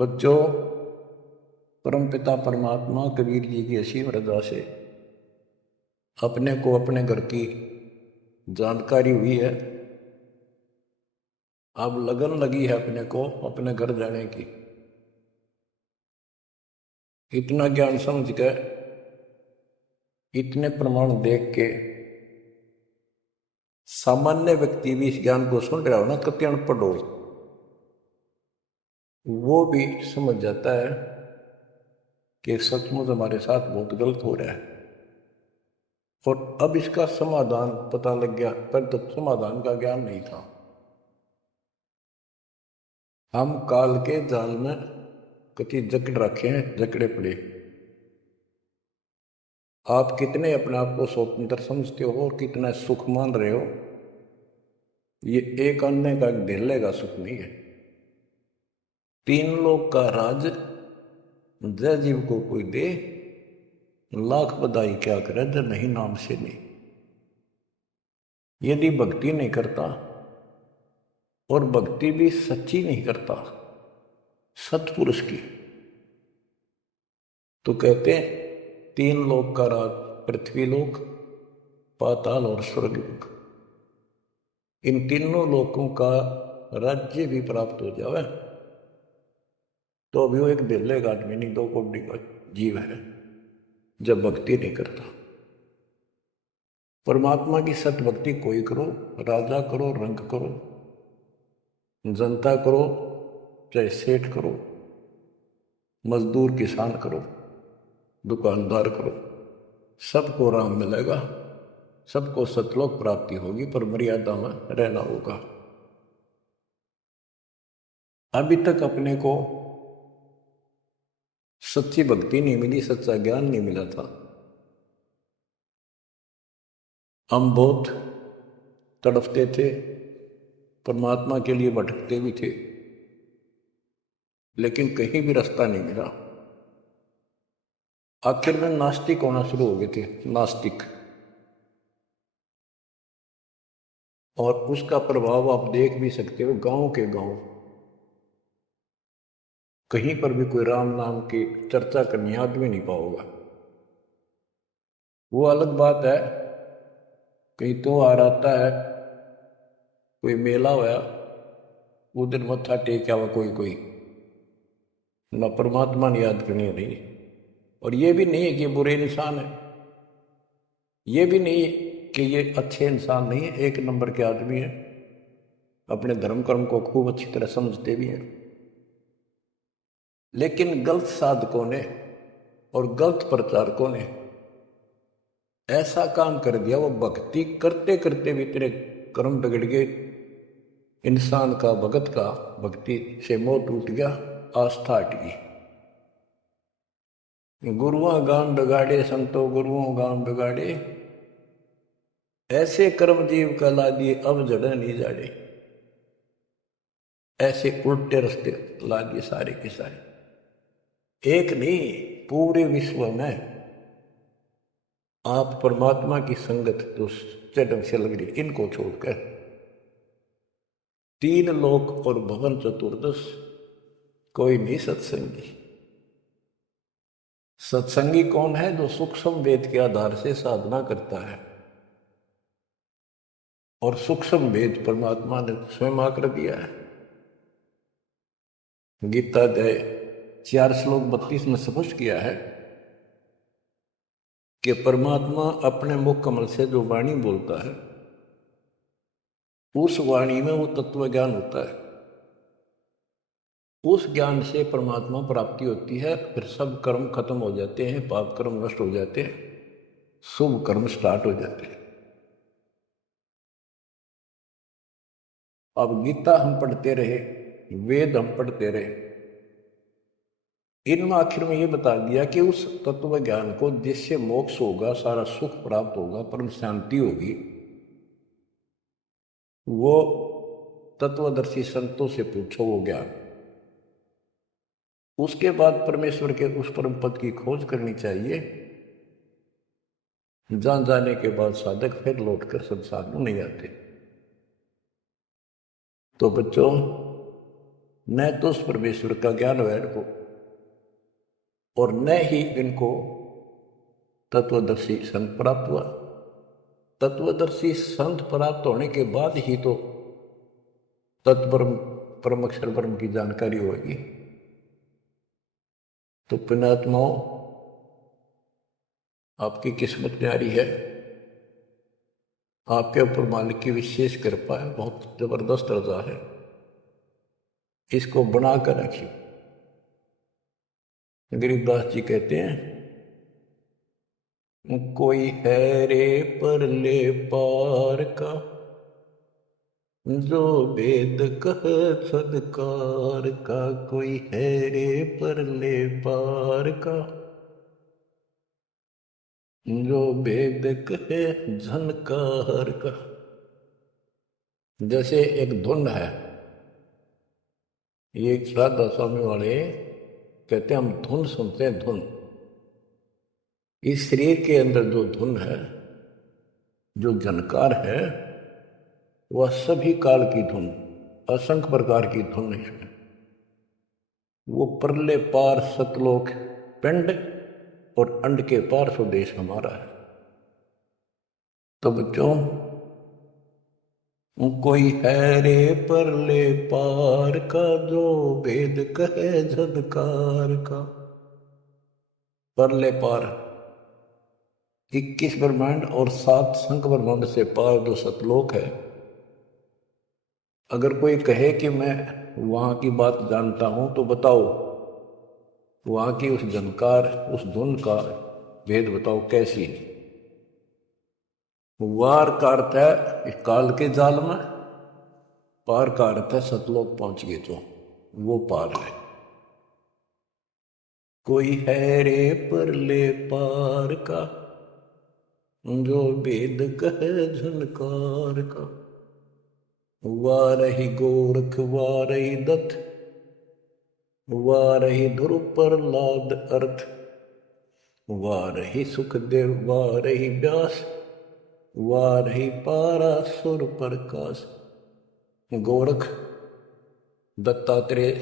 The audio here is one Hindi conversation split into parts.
बच्चों, परमपिता परमात्मा कबीर जी की असीम रजा से अपने को अपने घर की जानकारी हुई है। अब लगन लगी है अपने को अपने घर जाने की। इतना ज्ञान समझ के, इतने प्रमाण देख के सामान्य व्यक्ति भी इस ज्ञान को सुन रहा हो ना, कति अनपढ़ हो, वो भी समझ जाता है कि सचमुच हमारे साथ बहुत गलत हो रहा है। और अब इसका समाधान पता लग गया, पर तो समाधान का ज्ञान नहीं था। हम काल के जाल में कति जकड़ रखे हैं, जकड़े पड़े। आप कितने अपने आप को स्वतंत्र समझते हो और कितना सुख मान रहे हो, ये एक अन्य का ढेले का सुख नहीं है। तीन लोक का राज जय जीव को कोई दे, लाख बधाई क्या करे जब नहीं नाम से नहीं। यदि भक्ति नहीं करता और भक्ति भी सच्ची नहीं करता सतपुरुष की, तो कहते हैं तीन लोक का राज, पृथ्वी लोक, पाताल और स्वर्गलोक, इन तीनों लोकों का राज्य भी प्राप्त हो जावे तो अभी वो एक दिल्ले का आदमी नहीं, 2 कोटि का जीव है जब भक्ति नहीं करता। परमात्मा की सत भक्ति कोई करो, राजा करो, रंग करो, जनता करो, चाहे सेठ करो, मजदूर किसान करो, दुकानदार करो, सबको राम मिलेगा, सबको सतलोक प्राप्ति होगी, पर मर्यादा में रहना होगा। अभी तक अपने को सच्ची भक्ति नहीं मिली, सच्चा ज्ञान नहीं मिला था। हम बहुत तड़पते थे, परमात्मा के लिए भटकते भी थे, लेकिन कहीं भी रास्ता नहीं मिला। आखिर में नास्तिक होना शुरू हो गए थे, नास्तिक। और उसका प्रभाव आप देख भी सकते हो, गांव के गांव कहीं पर भी कोई राम नाम की चर्चा करनी आदमी नहीं पाओगा। वो अलग बात है, कहीं तो आ रहता है, कोई मेला होया, वो दिन मत्था टेक आवा कोई कोई, ना परमात्मा ने याद करनी नहीं। और ये भी नहीं है कि ये बुरे इंसान है, ये भी नहीं है कि ये अच्छे इंसान नहीं है, एक नंबर के आदमी है, अपने धर्म कर्म को खूब अच्छी तरह समझते भी हैं। लेकिन गलत साधकों ने और गलत प्रचारकों ने ऐसा काम कर दिया, वो भक्ति करते करते भी तेरे कर्म बिगड़ गए। इंसान का, भगत का भक्ति से मोह टूट गया, आस्था हट गई। गुरुओं गांव बिगाड़े, संतो गुरुओं गांव बिगाड़े, ऐसे कर्म जीव कहला दिए अब जड़े नहीं जाड़े। ऐसे उल्टे रास्ते ला दिए सारे के सारे। एक नहीं, पूरे विश्व में आप परमात्मा की संगत तो सच्चे ढंग से लग रही, इनको छोड़कर तीन लोक और भवन चतुर्दश कोई नहीं सत्संगी। सत्संगी कौन है? जो सूक्ष्म वेद के आधार से साधना करता है। और सूक्ष्म वेद परमात्मा ने स्वयं आकर दिया है। गीता अध्याय 4 श्लोक 32 में स्पष्ट किया है कि परमात्मा अपने मुख कमल से जो वाणी बोलता है, उस वाणी में वो तत्व ज्ञान होता है। उस ज्ञान से परमात्मा प्राप्ति होती है, फिर सब कर्म खत्म हो जाते हैं, पाप कर्म नष्ट हो जाते हैं, शुभ कर्म स्टार्ट हो जाते हैं। अब गीता हम पढ़ते रहे, वेद हम पढ़ते रहे, इनमें आखिर में ये बता दिया कि उस तत्व ज्ञान को जिससे मोक्ष होगा, सारा सुख प्राप्त होगा, परम शांति होगी, वो तत्वदर्शी संतों से पूछो वो ज्ञान। उसके बाद परमेश्वर के उस परम पद की खोज करनी चाहिए, जान जाने के बाद साधक फिर लौटकर संसार में नहीं आते। तो बच्चों, न तो उस परमेश्वर का ज्ञान हुआ इनको, और न ही इनको तत्वदर्शी संत प्राप्त हुआ। तत्वदर्शी संत प्राप्त होने के बाद ही तो तत्परम परम अक्षर ब्रह्म की जानकारी होगी। तो पुण्यात्माओं, आपकी किस्मत न्यारी है, आपके ऊपर मालिक की विशेष कृपा है, बहुत जबरदस्त रजा है, इसको बना कर रखिए। गरीबदास जी कहते हैं, कोई है रे परले पार का, जो वेद कह सदकार का। कोई है रे परले पार का, जो वेद कहे झनकार का। जैसे एक धुन है, ये एक श्राद्धा स्वामी वाले कहते हैं, हम धुन सुनते हैं, धुन। इस शरीर के अंदर जो धुन है, जो झनकार है, वह सभी काल की धुन, असंख्य प्रकार की धुन है इसमें। वो परले पार सतलोक पिंड और अंड के पार स्वदेश हमारा है। तो बच्चों, कोई है रे परले पार का, जो वेद कहे झनकार का। परले पार 21 ब्रह्मांड और 7 संख्य ब्रह्मांड से पार जो सतलोक है, अगर कोई कहे कि मैं वहां की बात जानता हूं, तो बताओ वहां की उस झनकार, उस धुन का भेद बताओ कैसी है। वार का अर्थ है इस काल के जाल में, पार का अर्थ है सतलोक पहुंच गए तो वो पार है। कोई है रे परले पार का, जो वेद कहे झनकार का। वारही गोरख वारही दत्त, वारही ध्रुव प्रहलाद अर्थ। वारही सुखदेव वारही व्यास, वारही पारासुर प्रकाश। गोरख, दत्तात्रेय,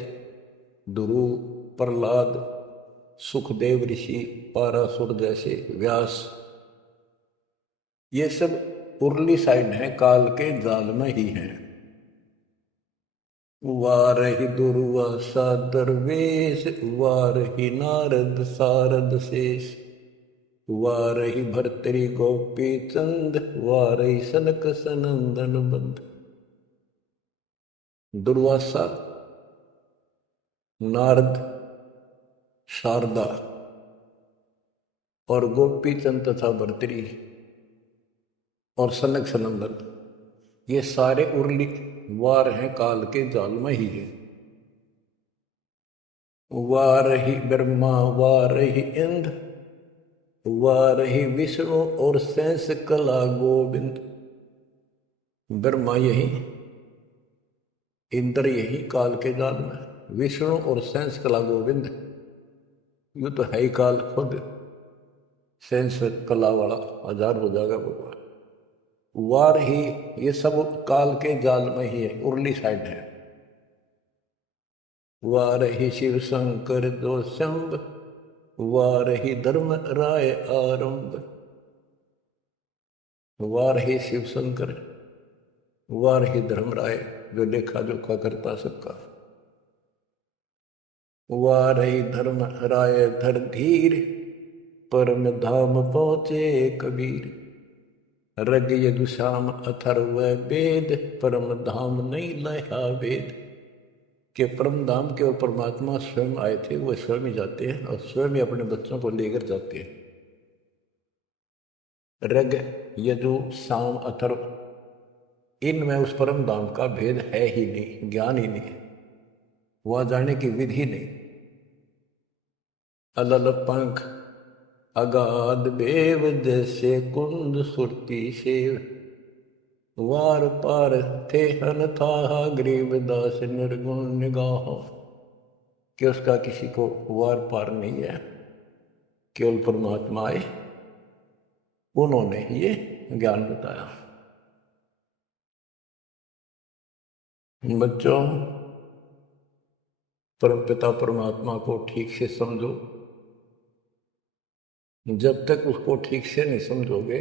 ध्रुव, प्रहलाद, सुखदेव ऋषि, पारासुर जैसे, व्यास, ये सब उर्ली साइड है, काल के जाल में ही है। वारही दुर्वासा दरवेश, वारही नारद सारद शेष। वारही भर्तरी गोपी चंद, वारही सनक सनंदन बंद। दुर्वासा, नारद, शारदा और गोपी चंद तथा भर्तरी और सनक सनंदन, ये सारे उर्ली वार हैं, काल के जाल में ही है। वारही ब्रह्मा वारही इंद्र, वारही विष्णु और शेष कला गोविंद। ब्रह्मा यही, इंद्र यही काल के जाल में, विष्णु और शेष कला गोविंद, यू तो है ही काल खुद, शेष कला वाला हजार हो जाएगा भगवान। वार ही, ये सब काल के जाल में ही है, उर्ली साइड है। वारही शिव शंकर दो शंभ, वारही धर्म राय आरंभ। वारही शिव शंकर, वारही धर्म राय जो लेखा जोखा करता सबका। वारही धर्म राय धर धीर, परम धाम पहुंचे कबीर। रग यदुश्याम अथर्व वेद, परम धाम नहीं लया वेद। के परम धाम के और परमात्मा स्वयं आए थे, वो स्वयं ही जाते हैं और स्वयं ही अपने बच्चों को लेकर जाते हैं। रग यजु साम अथर्व, इनमें उस परम धाम का भेद है ही नहीं, ज्ञान ही नहीं, वहां जाने की विधि नहीं। अलल पंख अगाध बेव, जैसे कुंद सुरती सेव। वार पार थे हन था गरीबदास, निर्गुण निगाह। कि उसका किसी को वार पार नहीं है, केवल परमात्मा आए, उन्होंने ये ज्ञान बताया। बच्चों, परमपिता परमात्मा को ठीक से समझो। जब तक उसको ठीक से नहीं समझोगे,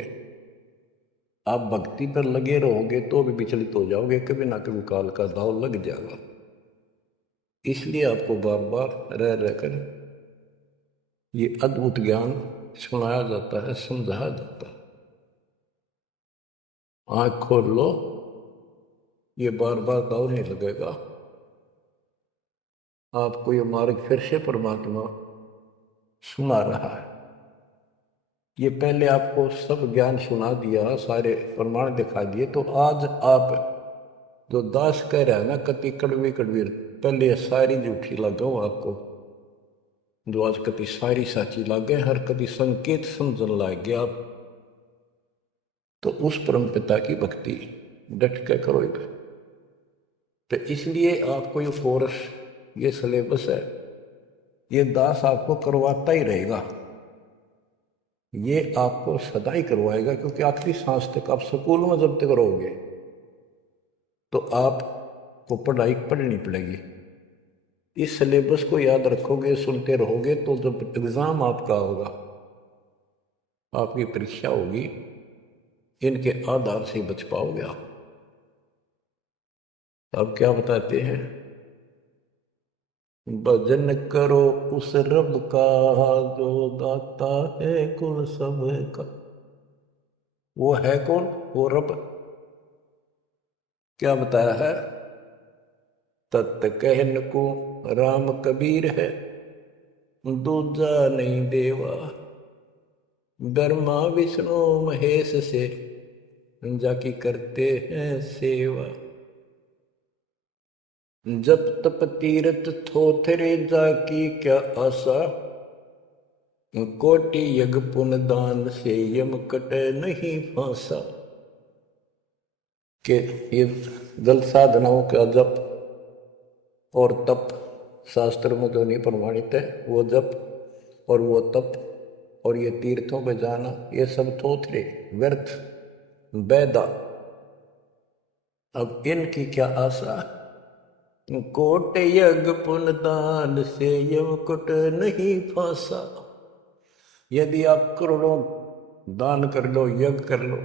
आप भक्ति पर लगे रहोगे तो भी विचलित हो जाओगे, कभी ना कभी काल का दाव लग जाएगा। इसलिए आपको बार बार रह रहकर ये अद्भुत ज्ञान सुनाया जाता है, समझाया जाता है। आंख खोल लो, ये बार बार दाव नहीं लगेगा। आपको ये मार्ग फिर से परमात्मा सुना रहा है। ये पहले आपको सब ज्ञान सुना दिया, सारे प्रमाण दिखा दिए, तो आज आप जो दास कह रहा है ना, कति कड़वी कड़वी, पहले सारी झूठी लगाओ आपको, जो आज कति सारी साची लागे, हर कति संकेत समझन लाग गया आप, तो उस परम पिता की भक्ति डट के करोगे। तो इसलिए आपको ये कोर्स, ये सिलेबस है, ये दास आपको करवाता ही रहेगा, ये आपको सदा ही करवाएगा, क्योंकि आखिरी सांस तक आप स्कूल में जब तक रहोगे तो आपको पढ़ाई पढ़नी पड़ेगी। इस सिलेबस को याद रखोगे, सुनते रहोगे, तो जब एग्ज़ाम आपका होगा, आपकी परीक्षा होगी, इनके आधार से बच पाओगे आप। अब क्या बताते हैं, भजन करो उस रब का जो दाता है कुल सब का। वो है कौन? वो रब। क्या बताया है? तत् कहन को राम कबीर है, दूजा नहीं देवा, ब्रह्मा विष्णु महेश से जाकी करते हैं सेवा। जब तप तीरथ थोथरे जाकी क्या आशा, कोटि यज्ञ पुण्य दान से यम कटे नहीं फांसा। के ये दल साधनाओं का जप और तप शास्त्र में जो नहीं प्रमाणित है, वो जप और वो तप और ये तीर्थों पे जाना, ये सब थोथरे व्यर्थ बैदा। अब इनकी क्या आशा? कोट यज्ञ पुण्य दान से यम कुट नहीं फांसा। यदि आप करोड़ों दान कर लो, यज्ञ कर लो,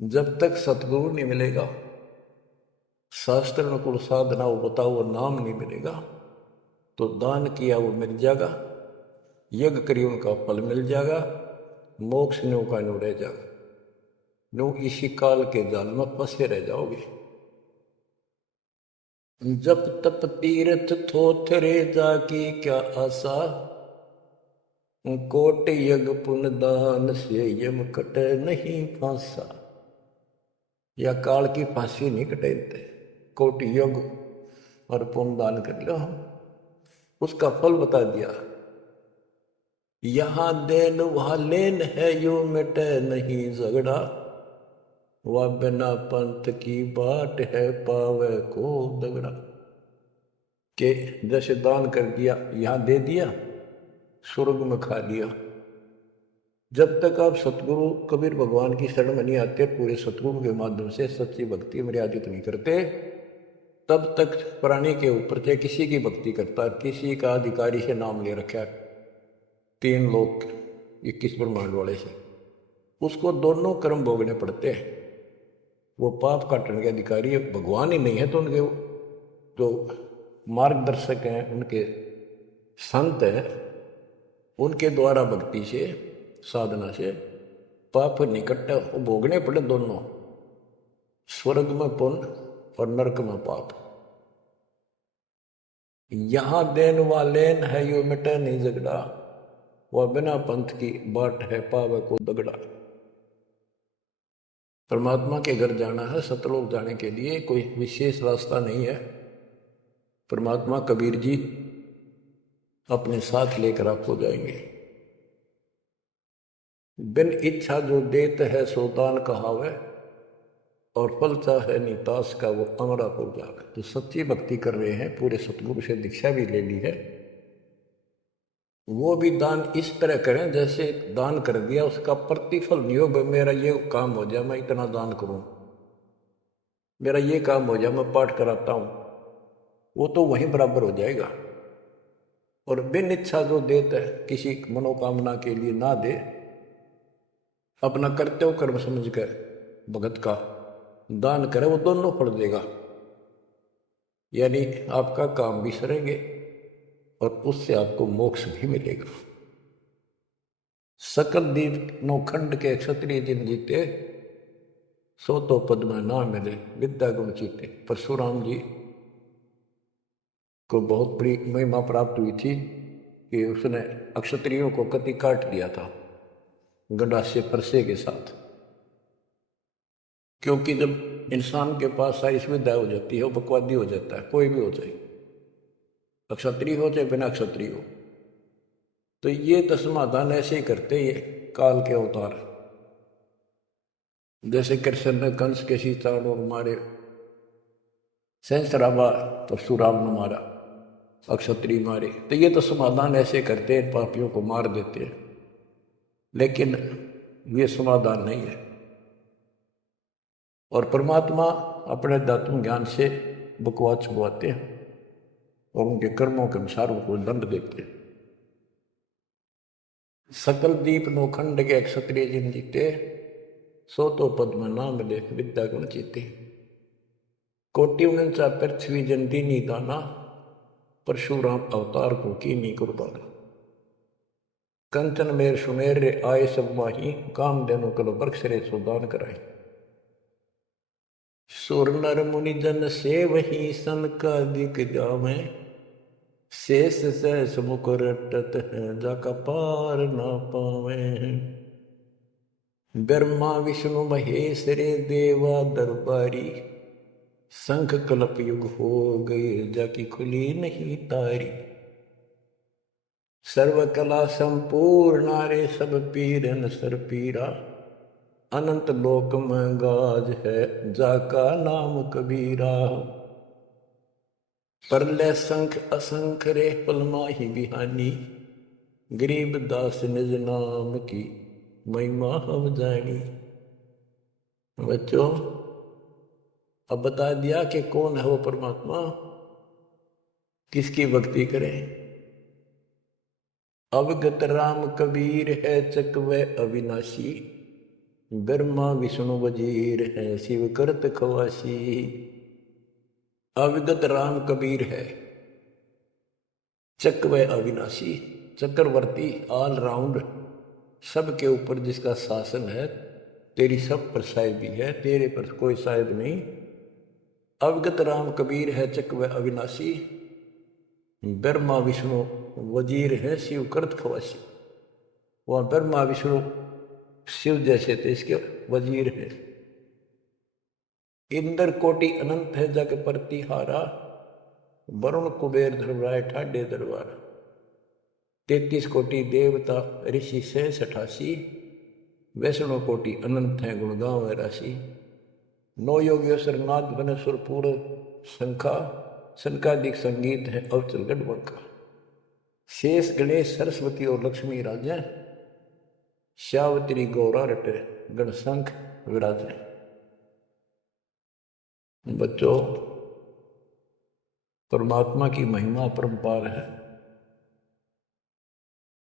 जब तक सतगुरु नहीं मिलेगा, शास्त्र अनुकूल साधना वो बताओ, वो नाम नहीं मिलेगा, तो दान किया वो मिल जाएगा, यज्ञ करिए उनका फल मिल जाएगा, मोक्ष न्यू का न्यू रह जाएगा, न्यू इसी काल के जाल में फंसे रह जाओगे। जब तप तीर्थ थोथरे जाकी क्या आशा, कोट यज्ञ पुण्य दान से यम कटे नहीं फांसा। या काल की फांसी नहीं कटेते, कोटि यज्ञ और पुण्य दान कर लो, उसका फल बता दिया। यहां देन वहां लेन है, यो मिटे नहीं झगड़ा, वह बिना पंथ की बाट है पावे को दगड़ा। के जैसे दान कर दिया, यहां दे दिया, स्वर्ग में खा लिया। जब तक आप सतगुरु कबीर भगवान की शरण में नहीं आते, पूरे सतगुरु के माध्यम से सच्ची भक्ति मर्यादित नहीं करते, तब तक प्राणी के ऊपर चाहे किसी की भक्ति करता, किसी का अधिकारी से नाम ले रखा है, 3 लोग 21 ब्रह्मांड वाले से, उसको दोनों कर्म भोगने पड़ते हैं। वो पाप काटने के अधिकारी भगवान ही नहीं है, तो उनके जो मार्गदर्शक हैं, उनके संत हैं, उनके द्वारा भक्ति से, साधना से पाप निकट भोगने पड़े दोनों, स्वर्ग में पुण्य और नरक में पाप। यहां देन वालेन है, यो मिटे नहीं झगड़ा, वह बिना पंथ की बाट है पावे को दगड़ा। परमात्मा के घर जाना है, सतलोक जाने के लिए कोई विशेष रास्ता नहीं है। परमात्मा कबीर जी अपने साथ लेकर आपको जाएंगे। बिन इच्छा जो देत है सो दान कहावे, और फल चाहे नितास का वो अमरा को जाग। तो सच्ची भक्ति कर रहे हैं, पूरे सतगुरु से दीक्षा भी ले ली है, वो भी दान इस तरह करें जैसे दान कर दिया उसका प्रतिफल नहीं हो। मेरा ये काम हो जाए मैं इतना दान करूं, मेरा ये काम हो जाए मैं पाठ कराता हूं, वो तो वहीं बराबर हो जाएगा। और बिन इच्छा जो देता है किसी मनोकामना के लिए ना दे, अपना कर्तव्य कर्म समझ कर भगत का दान करे, वो दोनों फल देगा। यानी आपका काम भी सरेंगे और उससे आपको मोक्ष भी मिलेगा। सकल दीप नौखंड के क्षत्रिय जिन जीते, सो तो पद में ना मिले विद्या गुण जीते। परशुराम जी को बहुत बड़ी महिमा प्राप्त हुई थी कि उसने अक्षत्रियों को कति काट दिया था गंडासे परसे के साथ। क्योंकि जब इंसान के पास सारी सुविधा हो जाती है, वो बकवादी हो जाता है, कोई भी हो जाए, अक्षत्रिय हो चाहे बिना क्षत्रिय हो। तो ये तो समाधान ऐसे ही करते ये काल के अवतार। जैसे कृष्ण ने कंस के सीताड़ों मारे, सहस्राबा परशुराम ने मारा, अक्षत्रिय मारे, तो ये तो समाधान ऐसे करते हैं, पापियों को मार देते हैं। लेकिन ये समाधान नहीं है। और परमात्मा अपने अध्यात्म ज्ञान से बकवास छुड़वाते हैं और उनके कर्मों के अनुसार उनको दंड देते हैं। सकल दीप नौखंड के क्षत्रिय जिन जीते, सो तो पद में ना मिले विद्या गुण जीते। कोटि उनचा पृथ्वी जन दीनी दाना, परशुराम अवतार को कीनी कुर्बाना। कंचन मेर सुमेर रे आए सब माही, काम देनो कलो बरक्ष रे सुदान कराई। सुर नर मुनि जन से वही सन का दिख जावे, शेष सहस मुख रटत है जाका पार ना पावे। ब्रह्मा विष्णु महेश रे देवा दरबारी, शंख कल्प युग हो गए जाकी खुली नहीं तारी। सर्व कला संपूर्ण रे सब पीरन सर पीरा, अनंत लोक में गाज है जाका नाम कबीरा। परले शंख असंख रे पलमा ही बिहानी, गरीब दास निज नाम की महिमा हम जानी। बच्चों, अब बता दिया कि कौन है वो परमात्मा, किसकी भक्ति करें। अवगत राम कबीर है चकवे अविनाशी, ब्रह्मा विष्णु वजीर है शिव करत खवासी। अविगत राम कबीर है, चकवे अविनाशी, चक्रवर्ती ऑल राउंड, सबके ऊपर जिसका शासन है, तेरी सब पर साहिबी है, तेरे पर कोई साहिब नहीं। अवगत राम कबीर है चकवे अविनाशी, ब्रह्मा विष्णु वजीर है शिव करत खवासी। वह ब्रह्मा विष्णु शिव जैसे थे, इसके वजीर है। इंद्र कोटि अनंत है जग प्रतिहारा, वरुण कुबेर ध्रुवराय ठाडे दरबार। 33 कोटि देवता ऋषि से 88, वैष्णव कोटि अनंत है गुण गाँव राशि। 9 योगेश्वर नाथ बनेश्वर पूर्ण शंखा, शंकादिक संगीत है अवचल गढ़ का। शेष गणेश सरस्वती और लक्ष्मी राजा, श्यावत्री गौरा रटे गणशंख विराजे। बच्चों, परमात्मा की महिमा परम्पार है।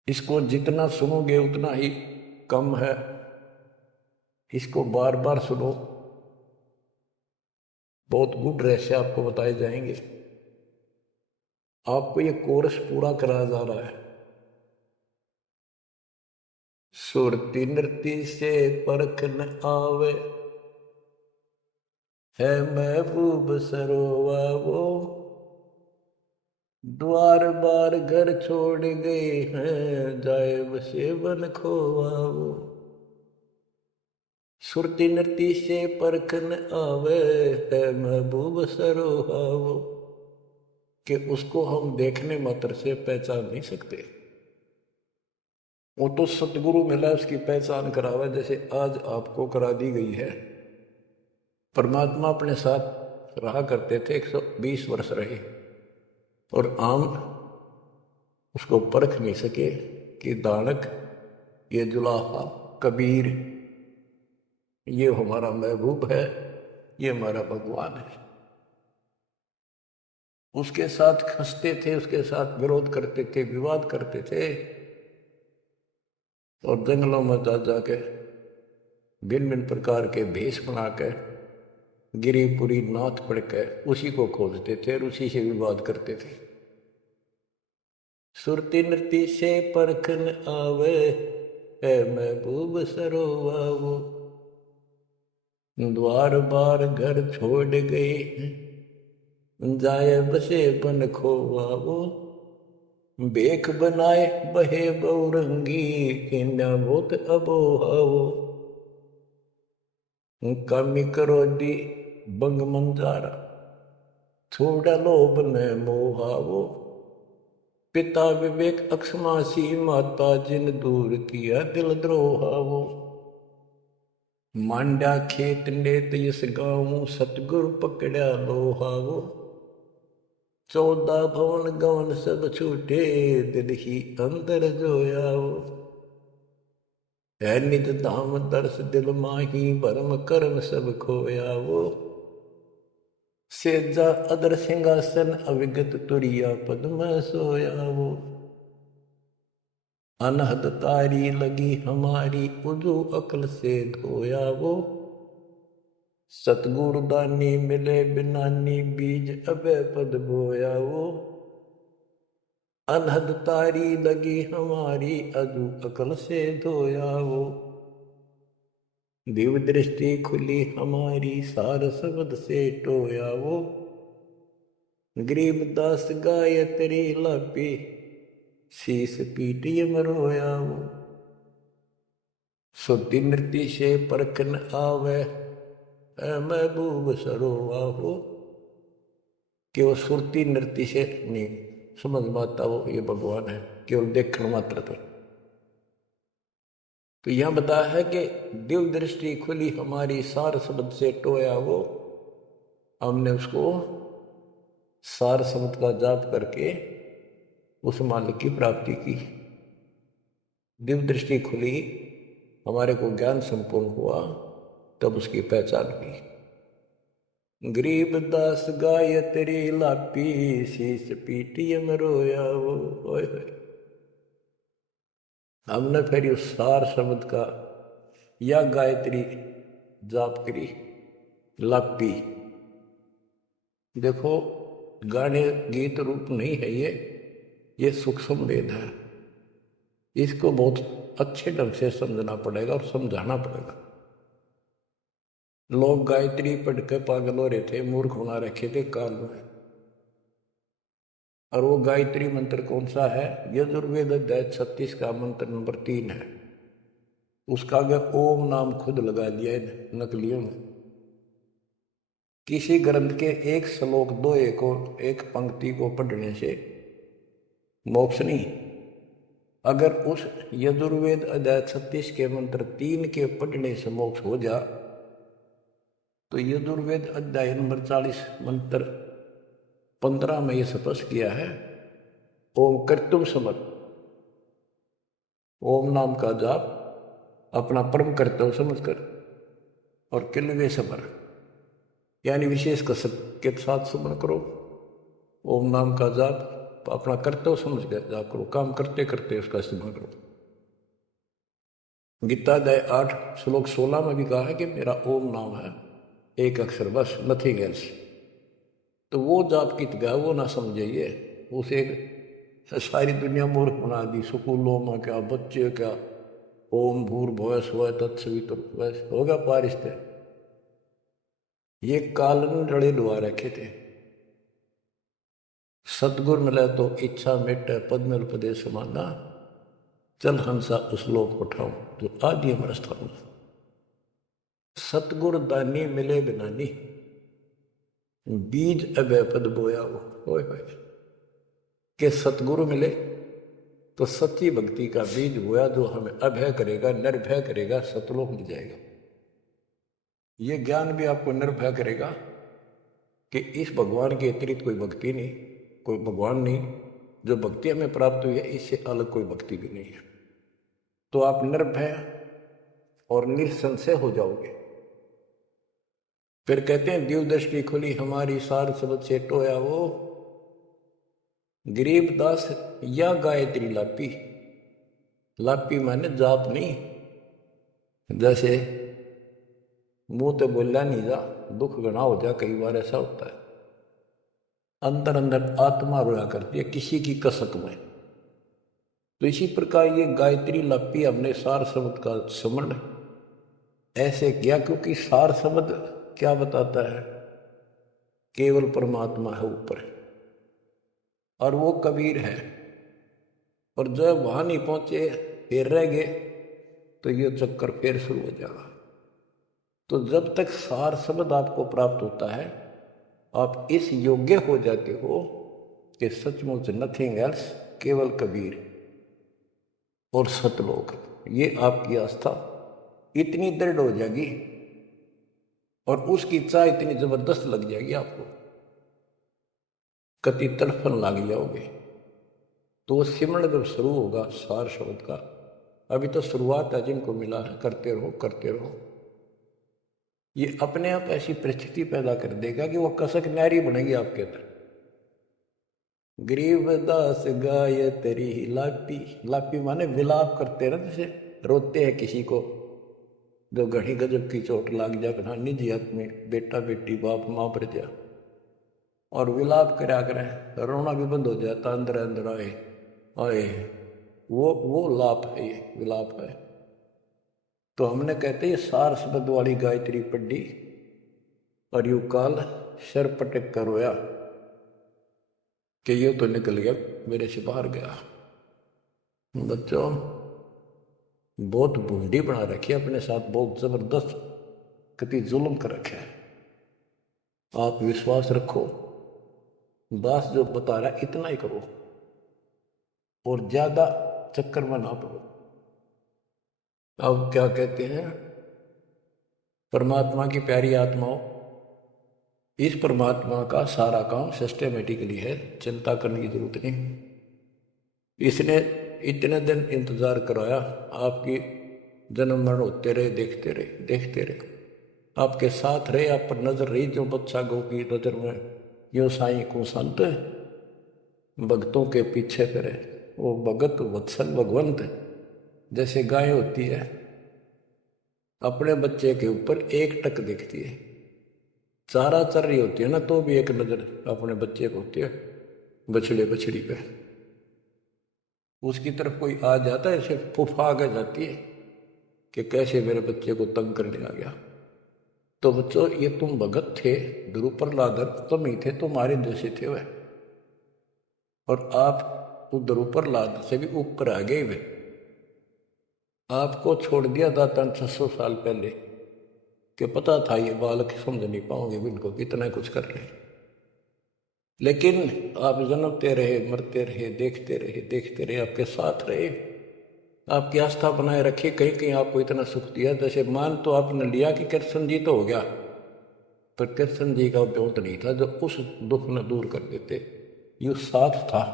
इसको जितना सुनोगे उतना ही कम है, इसको बार बार सुनो। बहुत गुड रहस्य आपको बताए जाएंगे। आपको ये कोर्स पूरा कराया जा रहा है। सुरती नृत्य से परख न आवे, है महबूब सरोवा वो, द्वार बार घर छोड़ गए हैं, जाए बसे बन खोवा वो। सुरती नृत्य से परख न आवे, है महबूब सरोहा वो, कि उसको हम देखने मात्र से पहचान नहीं सकते। वो तो सतगुरु मिला उसकी पहचान करावे, जैसे आज आपको करा दी गई है। परमात्मा अपने साथ रहा करते थे, 120 वर्ष रहे, और आम उसको परख नहीं सके कि दानक, ये जुलाहा, कबीर, ये हमारा महबूब है, ये हमारा भगवान है। उसके साथ खसते थे, उसके साथ विरोध करते थे, विवाद करते थे, और जंगलों में जा जाके भिन्न भिन्न प्रकार के भेष बना के गिरिपुरी नाथ पढ़ के उसी को खोजते थे और उसी से विवाद करते थे। सुरती नृति से परखन आवे, है महबूब सरोवावो, द्वार बार घर छोड़ गए, जाए बसे बन खोवावो, बेख बनाए बहे बहुरंगी, किन्या बहुत अबोहावो, कामी क्रोधी बंग मंजारा, थोड़ा लोभ न मोहावो, पिता विवेक अक्षमासी, माता जिन दूर किया दिल द्रोहावो, मांडा खेत नेत यस गाँव, सतगुरु पकड़ा लोहावो, 14 भवन गवन सब छूटे, दिल ही अंदर जोयावो, है निज धाम दर्श दिल माही, भरम कर्म सब खोयावो, सेजा अदर सिंहासन अविगत तुरिया पद्म सोयावो, अनहद तारी लगी हमारी, उजू अकल से धोयावो, सतगुरु दानी मिले बिनानी, बीज अभय पद बोयावो, अनहद तारी लगी हमारी, अजू अकल से धोयावो, दिव्य दृष्टि खुली हमारी, सार शब्द से टोयावो, गरीब दास गायत्री लापी, शीस पीटिय मरोयावो, सुरती नृति से परखन आवे, महबूब सरोवावो, केवल सुरती नृति से नहीं समझ में आता वो ये भगवान है, केवल देखने मात्र पर। तो यहां बताया है कि दिव्य दृष्टि खुली हमारी, सार शब्द से टोया वो, हमने उसको सार शब्द का जाप करके उस मालिक की प्राप्ति की, दिव्य दृष्टि खुली, हमारे को ज्ञान संपूर्ण हुआ, तब उसकी पहचान हुई। गरीब दास गायत्री लापी, शीस पीटिय मरोया वो, ओए होए। हमने फिर उस सार शब्द का या गायत्री जाप करी, लापी। देखो गाने गीत रूप नहीं है ये सूक्ष्म वेद है, इसको बहुत अच्छे ढंग से समझना पड़ेगा और समझाना पड़ेगा। लोग गायत्री पढ़ के पागल हो रहे थे, मूर्ख बना रखे थे काल में। और वो गायत्री मंत्र कौन सा है? यजुर्वेद अध्याय 36 का मंत्र नंबर 3 है। उसका अगर ओम नाम खुद लगा दिया है नकलियों ने। किसी ग्रंथ के एक श्लोक दो एक पंक्ति को पढ़ने से मोक्ष नहीं। अगर उस यजुर्वेद अध्याय 36 के मंत्र 3 के पढ़ने से मोक्ष हो जा, तो यजुर्वेद अध्याय नंबर 40 मंत्र 15 में यह स्पष्ट किया है, ओम कर्तुम समर, ओम नाम का जाप अपना परम कर्तव्य समझकर और किलवे समर यानी विशेष कसरत के साथ स्मरण करो। ओम नाम का जाप अपना कर्तव्य समझ कर जाप करो, काम करते करते उसका स्मरण करो। गीता अध्याय 8 श्लोक 16 में भी कहा है कि मेरा ओम नाम है, एक अक्षर बस, नथिंग एल्स। तो वो जाप की गया वो ना समझिए, उसे सारी दुनिया मूर्ख बना दी। स्कूलों में क्या, बच्चे क्या, ओम भूर्भुवः स्वः तत्सवितुर्वरेण्यं होगा पारिस्ते, ये कालन रड़े डुआ रखे थे। सतगुर मिले तो इच्छा मिटे, पद्मल पदे समाना, चल हंसा उस लोक उठाऊं जो आदि अमर स्थान। सतगुर दानी मिले बिनानी, बीज अभय पद बोया वो, होए होए। के सतगुरु मिले तो सच्ची भक्ति का बीज बोया जो हमें अभय करेगा, निर्भय करेगा, सतलोक मिल जाएगा। ये ज्ञान भी आपको निर्भय करेगा कि इस भगवान के अतिरिक्त कोई भक्ति नहीं, कोई भगवान नहीं। जो भक्ति हमें प्राप्त हुई है इससे अलग कोई भक्ति भी नहीं है। तो आप निर्भय और निसंशय हो जाओगे। फिर कहते हैं दिव्य दृष्टि खुली हमारी, सार शब्द से टोया वो, गरीबदास या गायत्री लापी, लापी माने जाप नहीं, जैसे मुंह तो बोला नहीं जा, दुख गना हो जा, कई बार ऐसा होता है, अंदर अंदर आत्मा रोया करती है किसी की कसक में। तो इसी प्रकार ये गायत्री लापी हमने सार शब्द का स्मरण ऐसे किया, क्योंकि सार शब्द क्या बताता है, केवल परमात्मा है ऊपर और वो कबीर है। और जब वहां नहीं पहुंचे फिर रह गए तो ये चक्कर फिर शुरू हो जाएगा। तो जब तक सार शब्द आपको प्राप्त होता है, आप इस योग्य हो जाते हो कि सचमुच नथिंग एल्स, केवल कबीर और सतलोक, ये आपकी आस्था इतनी दृढ़ हो जाएगी और उसकी चाह इतनी जबरदस्त लग जाएगी आपको, कति तड़फन लग जाओगे। तो वो सिमरण जब शुरू होगा सार शब्द का, अभी तो शुरुआत है, जिनको मिला है करते रहो करते रहो, ये अपने आप ऐसी परिस्थिति पैदा कर देगा कि वो कसक नारी बनेगी आपके अंदर। गरीबदास गाय तेरी लापी, लापी माने विलाप करते ना, जैसे रोते हैं किसी को जो घड़ी गजब की चोट लाग जा, कहा निजी हाथ में बेटा बेटी बाप माँ पर जा, और विलाप करा करें, रोना भी बंद हो जाता, अंदर अंदर आए आए, वो लाप है, ये विलाप है। तो हमने कहते ये सार शब्द वाली गायत्री पढ़ी और यू काल सर पटक कर रोया कि ये तो निकल गया मेरे से बाहर गया। बच्चों बहुत बूंदी बना रखी है अपने साथ, बहुत जबरदस्त कति जुल्म कर रखा है। आप विश्वास रखो, दास जो बता रहा है इतना ही करो और ज्यादा चक्कर में ना पड़ो। अब क्या कहते हैं, परमात्मा की प्यारी आत्माओं, इस परमात्मा का सारा काम सिस्टमेटिकली है, चिंता करने की जरूरत नहीं। इसने इतने दिन इंतजार कराया, आपकी जन्म मरण होते रहे, देखते रहे देखते रहे, आपके साथ रहे, आप पर नजर रही, जो बच्चा गौ की नजर में यो साई को संत भक्तों के पीछे करे, वो भगत वत्सल भगवंत, जैसे गाय होती है अपने बच्चे के ऊपर एक टक देखती है, चारा चर रही होती है ना, तो भी एक नजर अपने बच्चे को होती है, बछड़े बछड़ी पे, उसकी तरफ कोई आ जाता है ऐसे फुफा के जाती है कि कैसे मेरे बच्चे को तंग करने आ गया। तो बच्चों ये तुम भगत थे, ध्रुव प्रहलादन तुम ही थे, तुम्हारे जैसे थे वह, और आप उस ध्रुव प्रहलाद से भी ऊपर आ गए वे। आपको छोड़ दिया था 600 साल पहले कि पता था ये बालक समझ नहीं पाओगे इनको, कितना कुछ कर रहे, लेकिन आप जन्मते रहे, मरते रहे, देखते रहे देखते रहे, आपके साथ रहे, आपकी आस्था बनाए रखी, कहीं कहीं आपको इतना सुख दिया। जैसे मान तो आपने लिया कि कृष्ण जी तो हो गया, पर कृष्ण जी का उपयोग नहीं था जो उस दुख न दूर कर देते, यू साथ था,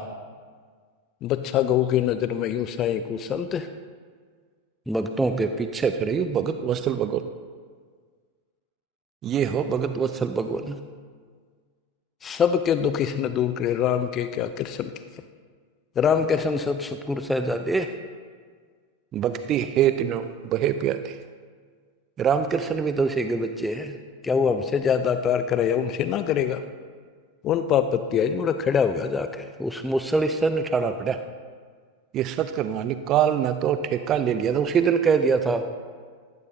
बच्चा गौ की नजर में यू साई को संत भक्तों के पीछे फिरे, यू भगत वत्सल भगवान, ये हो भगत वत्सल भगवान, सबके दुख इसने दूर करे, राम के क्या कृष्ण के, राम कृष्ण सब सतगुरु सहजादे भक्ति हे तीनों बहे प्यादे। रामकृष्ण भी तो उसी के बच्चे हैं, क्या वो हमसे ज्यादा प्यार करे या उनसे ना करेगा? उन पापत्ती है जो खड़ा हुआ जाके उस मुसल से निठाना पड़ा। ये सतकर्मानी काल ने तो ठेका ले लिया था, उसी दिन कह दिया था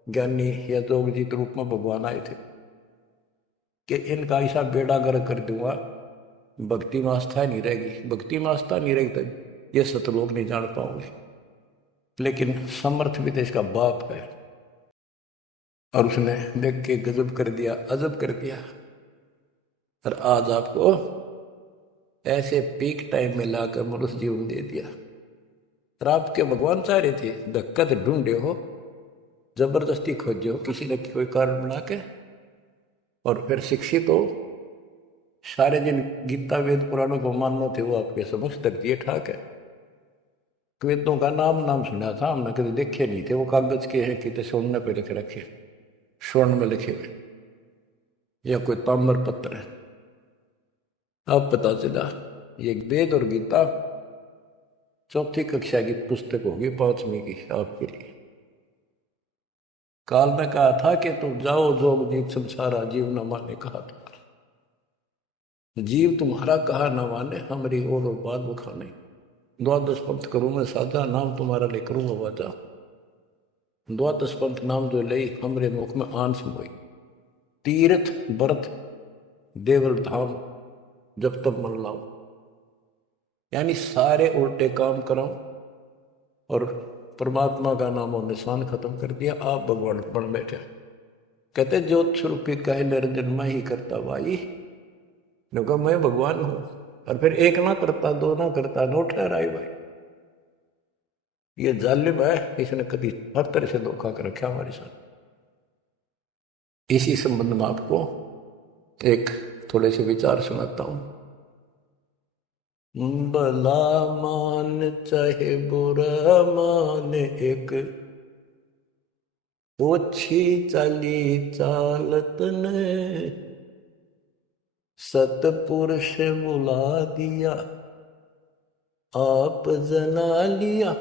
ज्ञानी या जोगजीत रूप में भगवान आए थे कि इनका ऐसा बेड़ा गर्क कर दूंगा, भक्ति में आस्था नहीं रहेगी, भक्ति में आस्था नहीं रहेगी तो ये सतलोक नहीं जान पाओगे। लेकिन समर्थ भी तो इसका बाप है, और उसने देख के गजब कर दिया, अजब कर दिया, और आज आपको ऐसे पीक टाइम में लाकर मनुष्य जीवन दे दिया। और आपके भगवान चाह रहे थे धक्कत ढूंढे हो, जबरदस्ती खोजे हो किसी ने कोई कारण बना के, और फिर शिक्षित हो, सारे जिन गीता वेद पुराणों को मानना थे वो आपके समझ तक दिए ठाक है। वेदों का नाम सुना था हमने, कभी देखे नहीं थे, वो कागज के हैं कि सोने पे लिखे रखे, स्वर्ण में लिखे हुए, या कोई ताम्र पत्र है। अब पता चला ये वेद और गीता चौथी कक्षा की पुस्तक होगी, 5वीं की आपके लिए। काल ने कहा था कि तुम जाओ जोग जीव संसारा, जीव न माने कहा था। जीव तुम्हारा कहा न माने, हमारी ओर बात बखाने। द्वादश पंथ करूँ मैं साजा, नाम तुम्हारा ले करूँगा वाजा। द्वादश पंथ नाम जो ले, हमरे मुख में आन समोई। तीर्थ व्रत देवल धाम, जब तब मन लाओ। यानी सारे उल्टे काम करो और परमात्मा का नाम और निशान खत्म कर दिया, आप भगवान बन बैठे। कहते ज्योत स्वरूपी कहे निरंजन मैं ही करता भाई, क्योंकि मैं भगवान हूं। और फिर एक ना करता, दो ना करता, नो ठहराई भाई। ये जालिम है, इसने कभी हर तरह से धोखा कर रखा हमारे साथ। इसी संबंध में आपको एक थोड़े से विचार सुनाता हूं। भला मान चाहे बुरा मान, एक ओछी चाली चालत ने सतपुरुष बुला दिया, आप जना लिया,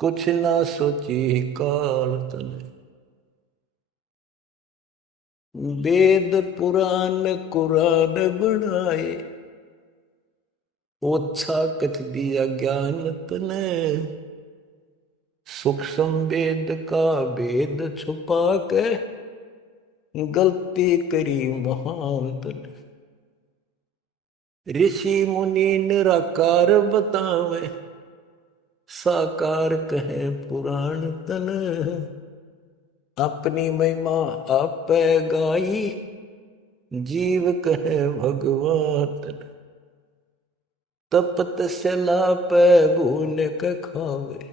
कुछ ना सोची कालत ने। वेद पुराण कुरान बनाए, ओछा कथ दिया ज्ञान तने। सूक्ष्म वेद का भेद छुपा के, गलती करी महान तने। ऋषि मुनि निराकार बतावे, साकार कहे पुराण तन। अपनी महिमा आप गाई, जीव कहे भगवान तन। तपत सला पे भून के खावे,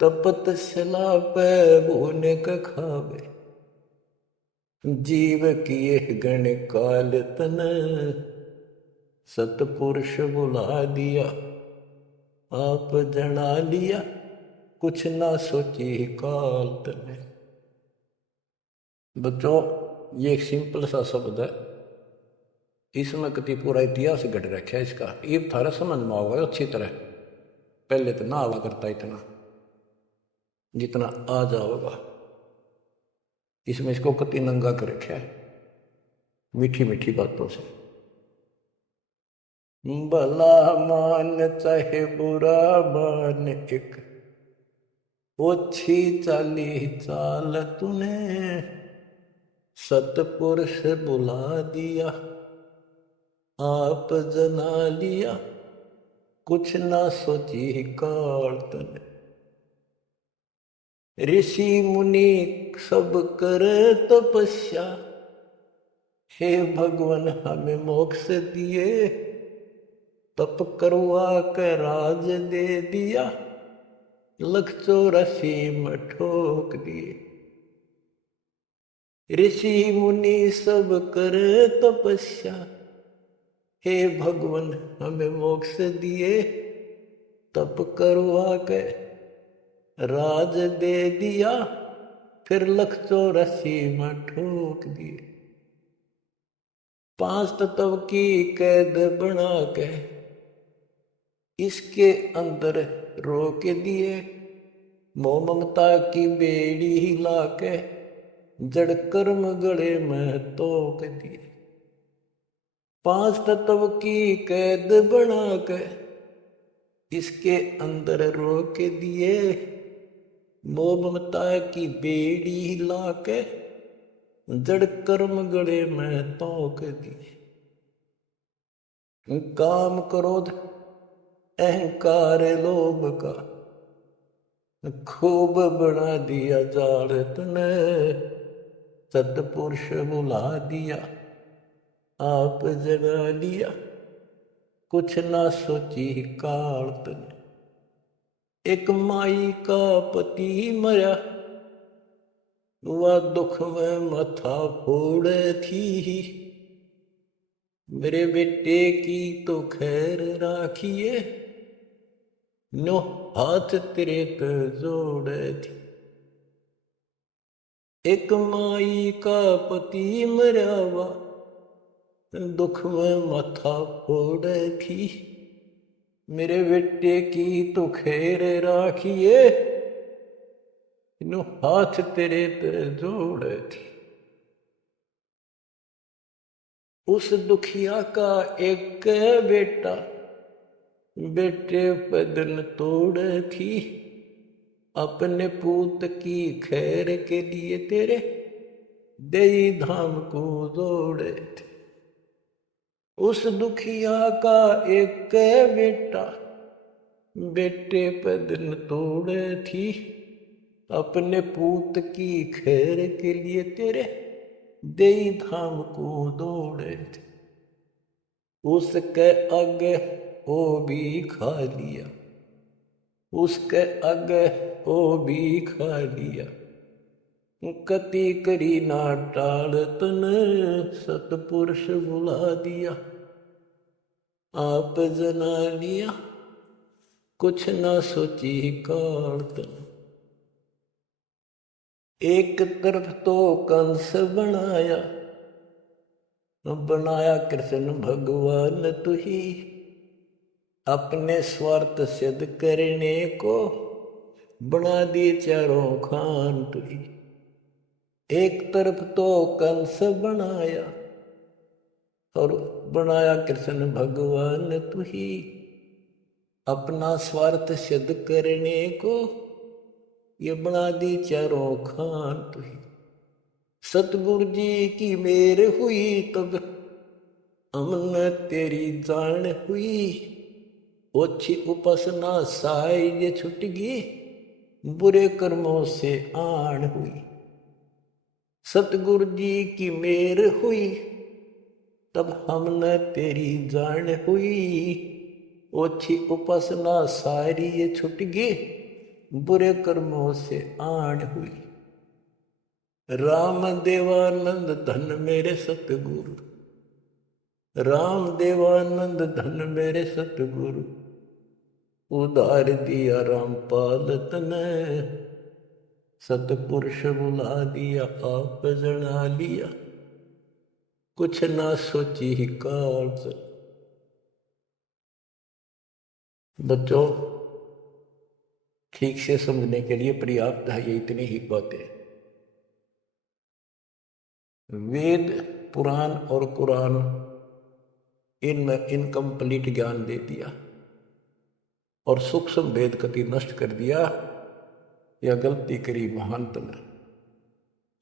तपत सला पे भून के खावे। जीव किए गण काल तन, सतपुरुष बुला दिया, आप जना लिया, कुछ ना सोची काल तने। बच्चों, ये एक सिंपल सा शब्द है, इसमें कति पूरा इतिहास घट रखा है इसका। ये थारा समझ में होगा अच्छी तरह। पहले तो ना आवा करता इतना जितना आ जाओगा। इसमें इसको कति नंगा कर रखा है मीठी मीठी बातों से। भला मान चाहे बुरा मान, एक ओछी चाली चाल तूने। सतपुरुष बुला दिया, आप जना लिया, कुछ ना सोची काल तने। ऋषि मुनि सब करे तपस्या, हे भगवान हमें मोक्ष दिए। तप करवा के राज दे दिया, 184 में ठोक दिए। ऋषि मुनि सब करे तपस्या, हे भगवान हमें मोक्ष दिए। तप करवा के राज दे दिया, फिर 184 में ठोक दिए। 5 तत्व की कैद बना के इसके अंदर रोक दिए। मोह ममता की बेड़ी हिला के जड़ कर्म गले में तोक दिए। 5 तत्व की कैद बना के इसके अंदर रोक दिए। मोह ममता की बेड़ी हिला के जड़ कर्म गले में तोक दिए। काम क्रोध अहंकार लोभ का खूब बना दिया जाल तने। सतपुरुष बुला दिया, आप जगा लिया, कुछ ना सोची काल तने। एक माई का पति मरा, वह दुख में माथा फोड़े थी। मेरे बेटे की तो खैर राखिए, नो हाथ तेरे पे जोड़े थी। एक माई का पति मरा हुआ, दुख में माथा फोड़े थी, मेरे बेटे की तो खैर राखिए, इनो हाथ तेरे ते जोड़े थी। उस दुखिया का एक बेटा, बेटे बदन तोड़े थी, अपने पूत की खैर के लिए तेरे देई धाम को जोड़े थे। उस दुखिया का एक बेटा, बेटे बदन तोड़े थी, अपने पूत की खैर के लिए तेरे देई धाम को दौड़े थे। उसके आगे वो भी खा लिया, उसके आगे वो भी खा लिया, कति करी ना टाल तन सतपुरुष बुला दिया। आप जना लिया कुछ ना सोची काल तन। एक तरफ तो कंस बनाया, बनाया कृष्ण भगवान तुही, अपने स्वार्थ सिद्ध करने को बना दी चारों खान तुही। एक तरफ तो कंस बनाया और बनाया कृष्ण भगवान तुही, अपना स्वार्थ सिद्ध करने को ये बना दी चारों खान तुही। सतगुरु जी की मेर हुई तब हमने तेरी जान हुई, ओछी उपासना साई ये छुटगी, बुरे कर्मों से आन हुई। सतगुरु जी की मेर हुई तब हमने तेरी जान हुई, ओछी उपासना सारी ये छुटगी, बुरे कर्मों से आन हुई। राम देवानंद धन मेरे सतगुरु, राम देवानंद धन मेरे सतगुरु, उधार दिया रामपाल तने, सतपुरुष बुला दिया आप जना लिया, कुछ ना सोची ही काल से। बच्चों, ठीक से समझने के लिए पर्याप्त है ये इतनी ही बातें। वेद, पुराण और कुरान इनमें इनकम्प्लीट ज्ञान दे दिया और सूक्ष्म वेद कति नष्ट कर दिया, या गलती करी महांत ने।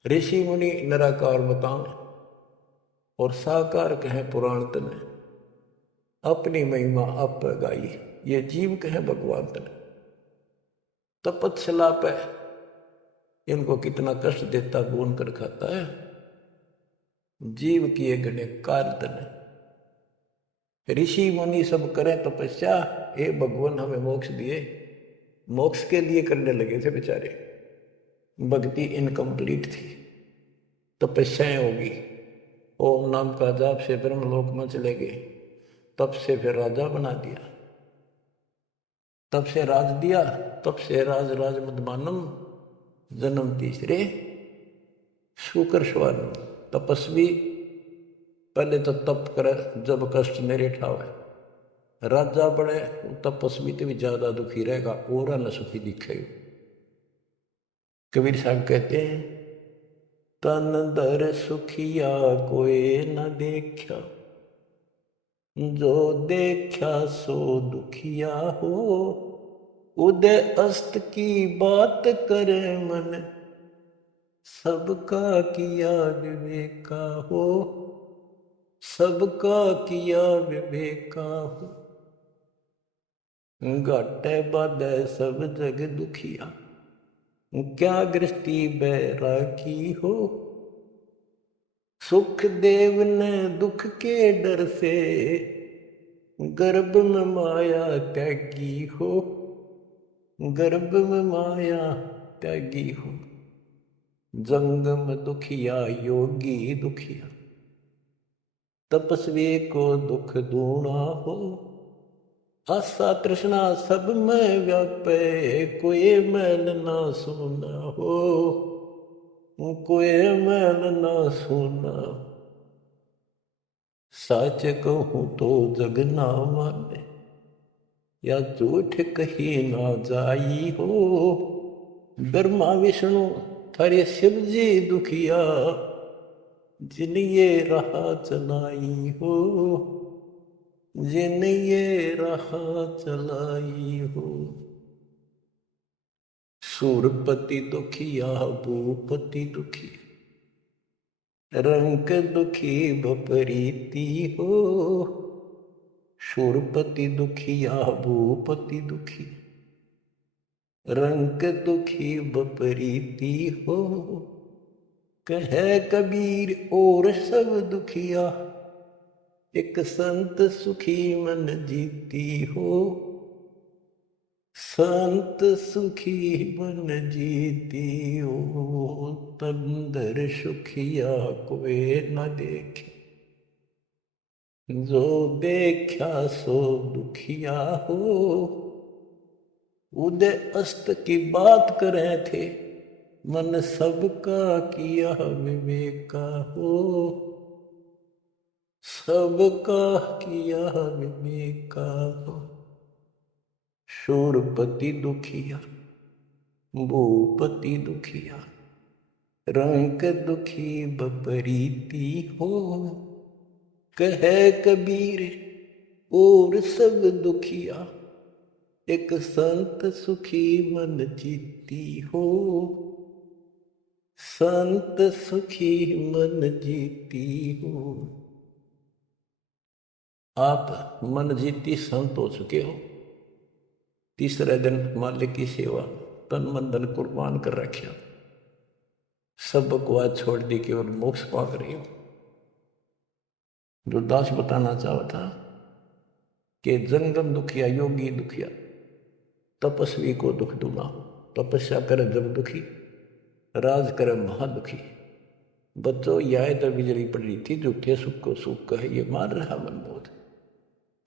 ऋषि मुनि निराकार बताएं और साकार कहे पुराण तने, अपनी महिमा आप गाई, ये जीव कहे भगवान तने। तपस्या पे इनको कितना कष्ट देता, बोन कर खाता है, जीव किए गणे कार्य तने। ऋषि मुनि सब करें तपस्या, हे भगवान हमें मोक्ष दिए, मोक्ष के लिए करने लगे थे बेचारे, भक्ति इनकम्प्लीट थी। तपस्याएं होगी, ओम नाम का जाप से ब्रह्मलोक में चले गए, तब से फिर राजा बना दिया, तब से राज दिया, तब से राज राज मदमानम, जन्म तीसरे शुकर स्वानम। तपस्वी पहले तो तप करे जब कष्ट मेरे ठावे, राजा बने तपस्वी तो भी ज्यादा दुखी रहेगा और न सुखी दिखेगा। कबीर साहब कहते हैं, तन दर सुखिया कोई न देखा, जो देखा सो दुखिया हो, उदय अस्त की बात करे मन, सबका किया विवेका हो, सबका किया विवेका हो। घाटे बाधे सब जग दुखिया, क्या गृहस्थी बैरागी हो, सुख देव ने दुख के डर से, गर्भ में माया त्यागी हो, गर्भ में माया त्यागी हो। जंगम दुखिया योगी दुखिया, तपस्वी को दुख दूना हो, आशा तृष्णा सब में व्यापे, कोई मैल ना सुना हो, कोई मैल ना सुना। सच कहूं तो जग ना माने, या झूठ कही ना जाई हो। ब्रह्मा विष्णु थारे शिव जी दुखिया, जिन ये राह चलाई हो, जिन ये राह चलाई हो। सूरपति दुखिया भूपति दुखी, रंग दुखी बपरीती हो। शूरपति दुखिया भूपति दुखी, रंग दुखी बपरीती हो। कहे कबीर और सब दुखिया, एक संत सुखी मन जीती हो। संत सुखी मन जीती हो। तंदर सुखिया कोई न देखे, जो देखा सो दुखिया हो। उदय अस्त की बात करे थे, मन सबका किया विवेका हो। सबका किया विवेका हो। शूरपति दुखिया भूपति दुखिया, रंग दुखी बपरीती हो। कहे कबीर और सब दुखिया, एक संत सुखी मन जीती हो। संत सुखी मन जीती हो। आप मन जीती संत हो चुके हो। तीसरे दिन मालिक की सेवा तन मन धन कुर्बान कर रखा, सब बकवास छोड़ दी केवल मोक्ष पाक रही हो। जो दास बताना चाहता था कि जंगम दुखिया योगी दुखिया, तपस्वी को दुख दूना हो। तपस्या करे जब दुखी, राज करे महादुखी। बच्चों यह तो बिजली पड़ रही थी, झूठे सुख को सुख कहे ये मान रहा मन बोध।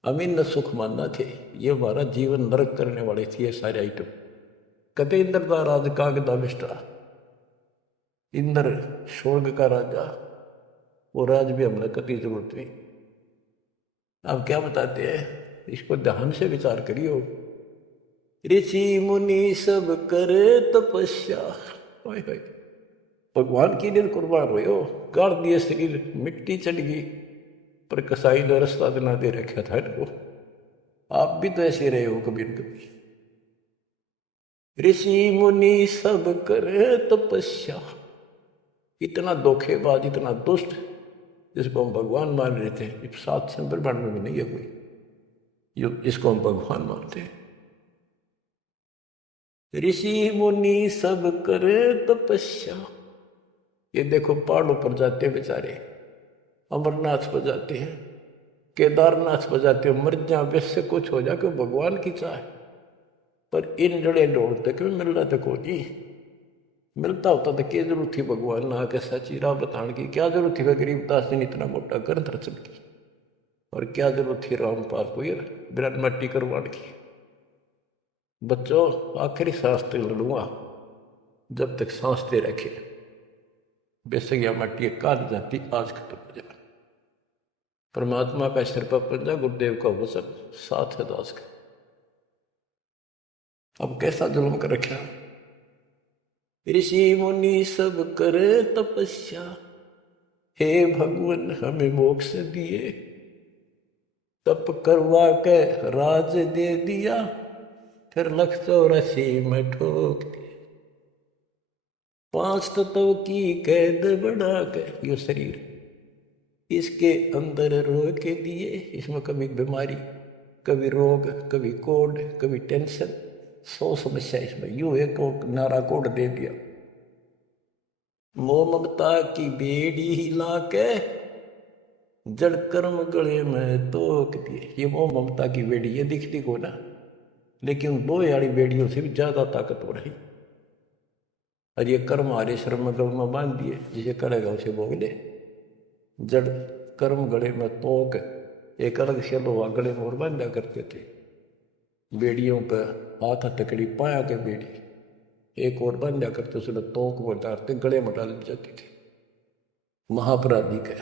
अमीन न सुख मानना थे, ये हमारा जीवन नरक करने वाले थे ये सारे आइटम। कते इंद्र का राज काग दा बिष्टा, इंद्र स्वर्ग का राजा, वो राज भी हमने कति जरूरत नहीं। अब क्या बताते हैं, इसको ध्यान से विचार करियो। ऋषि मुनि सब करे तपस्या, भगवान की दिल कुर्बान हो, गाड़ दिए शरीर, मिट्टी चढ़ गई, पर कसाई ने रास्ता ना दे रखा था इनको। आप भी तो ऐसे रहे हो कभी न कभी। ऋषि मुनि सब करे तपस्या, इतना धोखेबाज इतना दुष्ट जिसको हम भगवान मान रहे थे, इस 7 ब्रह्मांड में भी नहीं है कोई जो इसको हम भगवान मानते हैं। ऋषि मुनि सब करे तपस्या, ये देखो पहाड़ों पर जाते हैं बेचारे, अमरनाथ पर जाते हैं, केदारनाथ पर जाते हैं, मर जा वैसे कुछ हो जाए भगवान की चाह, पर इन जड़े ढोड़ते क्यों मिल रहा था कोई। मिलता होता तो क्या जरूरत थी भगवान ना के सच्ची राह बताने की, क्या जरूरत थी गरीबदास ने इतना मोटा ग्रंथ रचन की, और क्या जरूरत थी रामपाल को यार बिरन मट्टी करवाने की। बच्चों आखिरी सांस तक लड़ूंगा जब तक सांस दे रखे, बेशक यह मट्टी काट जाती आज खत्म हो जाए। परमात्मा का सिर पर पंजा, गुरुदेव का वचन साथ है दास का। अब कैसा जुल्म कर रखा। ऋषि मुनि सब करे तपस्या, हे भगवान हमें मोक्ष दिए। तप करवा के राज दे दिया, फिर 184 में ठोक दिया। 5 तत्व की कैद बढ़ा के यो शरीर इसके अंदर रोक के दिए। इसमें कभी बीमारी, कभी रोग, कभी कोड, कभी टेंशन, 100 समस्या इसमें यूं एक नारा कोड दे दिया। मोह ममता की बेड़ी हिला के जड़ कर्म गले में तोक दिए। ये मोह ममता की बेड़ी ये दिखती को ना, लेकिन लोहे वाली बेड़ियों से भी ज्यादा ताकत हो रही। और ये कर्म हमारे श्रम गल में बांध दिए, जिसे करेगा उसे भोग ले। जड़ कर्म गले में तोक, एक अलग से लोहा गले में और बांधा करते थे। बेड़ियों पर हाथ हथकड़ी पाया के बेड़ी एक और बांधा करते, उसने तोक में डालते गले में डाल जाती थी। महापराधी का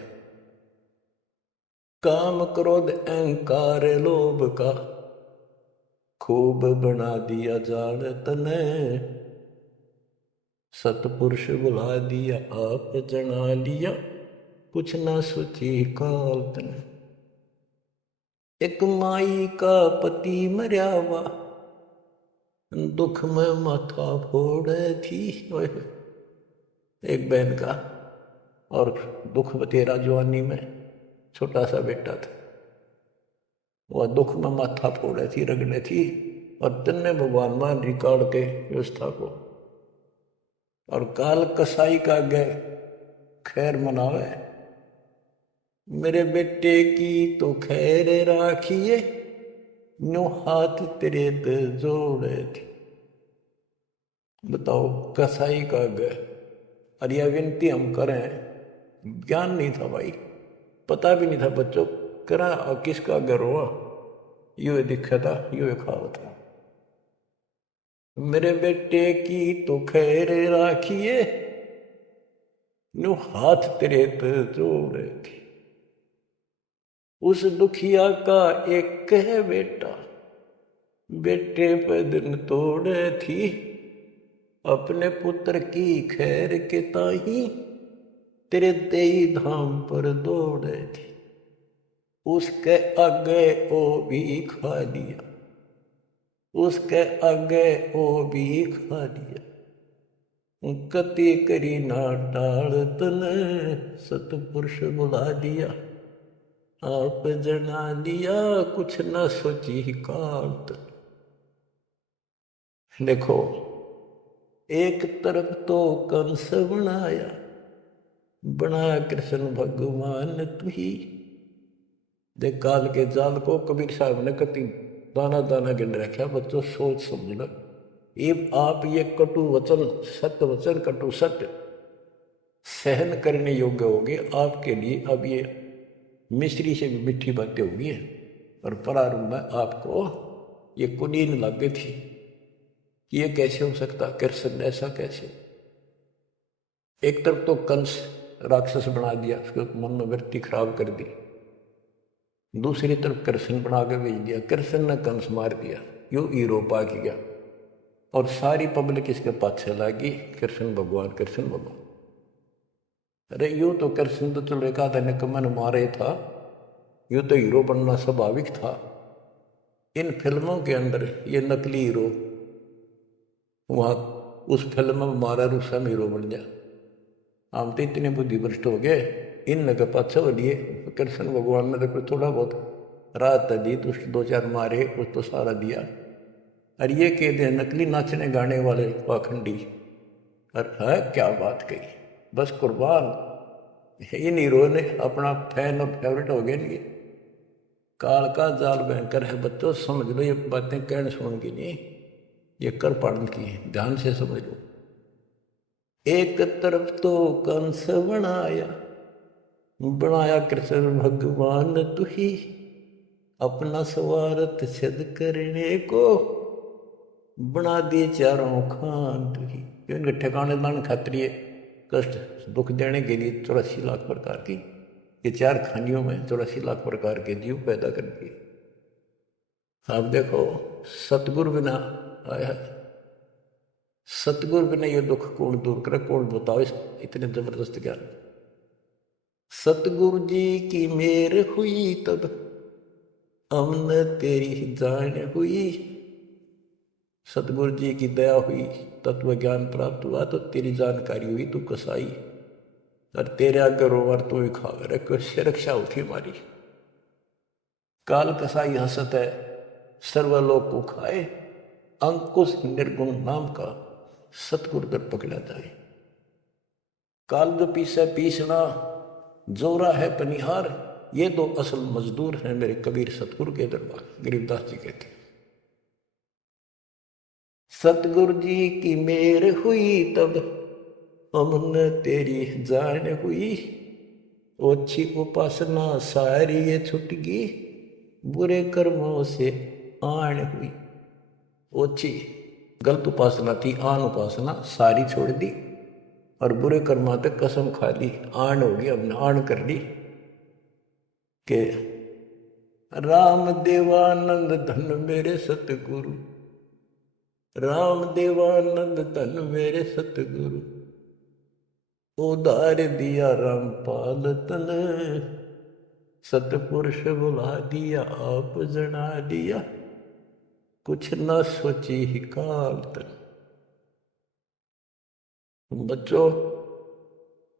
काम क्रोध अहंकार लोभ का खूब बना दिया जाल तने, सतपुरुष बुला दिया आप जना लिया, कुछ ना सोची काल तने। एक माई का पति मरया हुआ, दुख में माथा फोड़े थी। एक बहन का और दुख तेरा जवानी में छोटा सा बेटा था, वह दुख में माथा फोड़े थी, रगड़े थी, और तन्ने भगवान मान रिकॉर्ड के व्यवस्था को, और काल कसाई का गए खैर मनावे, मेरे बेटे की तो खैर राखिए, नो हाथ तेरे दे जोड़े थे। बताओ, कसाई का गए, और यह विनती हम करें, ज्ञान नहीं था भाई, पता भी नहीं था बच्चों करा और किसका घर हुआ, यू दिखा था, यू खावा था। मेरे बेटे की तो खैर राखिए, नो हाथ तेरे पे जोड़े थे। उस दुखिया का एक कह बेटा, बेटे पे दिन तोड़े थी, अपने पुत्र की खैर के ताही तेरे देई धाम पर दौड़े थी। उसके आगे ओ भी खा लिया, उसके आगे ओ भी खा लिया, कति करी ना टाल तने, सतपुरुष बुला दिया आप जना लिया, कुछ न सोची काल तने। देखो, एक तरफ तो कंस बनाया, बनाया कृष्ण भगवान तू ही। देख काल के जाल को कबीर साहब ने कति दाना दाना गिन रखा, बच्चों सोच समझ लो। ये आप ये कटु वचन, सत्य वचन कटु सत्य सहन करने योग्य होगे आपके लिए। अब ये मिश्री से भी मीठी बातें होगी, और प्रारंभ में आपको ये कुनीन लग गई थी कि ये कैसे हो सकता, कृष्ण ऐसा कैसे। एक तरफ तो कंस राक्षस बना दिया, उसके मन में वृत्ति खराब कर दी, दूसरी तरफ कृष्ण बना के भेज दिया, कृष्ण ने कंस मार दिया, यू हीरो पा गया, और सारी पब्लिक इसके पाछे लगी, कृष्ण भगवान कृष्ण भगवान। अरे यूं तो कृष्ण तो चल रखा था, निकमन मारे था, यूं तो हीरो बनना स्वाभाविक था। इन फिल्मों के अंदर ये नकली हीरो वहां उस फिल्म में मारा रूसम हीरो बन जा। हम तो इतने बुद्धि भ्रष्ट हो गए, इन लगे पाछे लिए कृष्ण भगवान ने तो थोड़ा बहुत रात दी, तो दो चार मारे, कुछ तो सारा दिया। और ये कहते हैं नकली नाचने गाने वाले पाखंडी, और है क्या बात कही, बस कुर्बान। इन हीरो ने अपना फैन और फेवरेट हो गए नहीं। काल का जाल भयंकर है बच्चों, समझ लो, ये बातें कहने सुन की नहीं, ये कर पालन की है, ध्यान से समझ लो। एक तरफ तो कंस बनाया, बनाया कृष्ण भगवान तू ही, अपना स्वार्थ सिद्ध करने को बना दिए चारों खान तू ही। इनके ठिकाने दान खातिर कष्ट दुख देने के लिए 84 लाख प्रकार की, ये चार खानियों में 84 लाख प्रकार के जीव पैदा कर दिए। आप देखो, सतगुरु बिना आया, सतगुरु बिना ये दुख कौन दूर करे, कौन बताओ इतने जबरदस्त ज्ञान। सतगुरु जी की मेर हुई तब अमन तेरी जान हुई, सतगुरु जी की दया हुई, तत्व ज्ञान प्राप्त हुआ, तो तेरी जानकारी हुई, तू कसाई, और तेरे आगे रोवर तू ही खा रहे, कैसे रक्षा होती हमारी। काल कसाई हंसत है, सर्वलोक को खाए, अंकुश निर्गुण नाम का सतगुरु दर पकड़ा जाए। काल जो पीसे पीसना, जोरा है पनिहार, ये दो असल मजदूर हैं मेरे कबीर सतगुरु के दरबार। गरीबदास जी कहते, सतगुरु जी की मेर हुई तब अमन तेरी जान हुई, ओछी उपासना सारी ये छुट गई, बुरे कर्मों से आन हुई। ओछी गलत उपासना थी, आन उपासना सारी छोड़ दी, और बुरे कर्मा तक कसम खा ली, आन होगी, हमने आन कर ली। कि राम देवानंद धन मेरे सतगुरु, राम देवानंद धन मेरे सतगुरु, उधार दिया रामपाल तन, सतपुरुष बुला दिया आप जना दिया, कुछ न सोची ही काल तन। बच्चों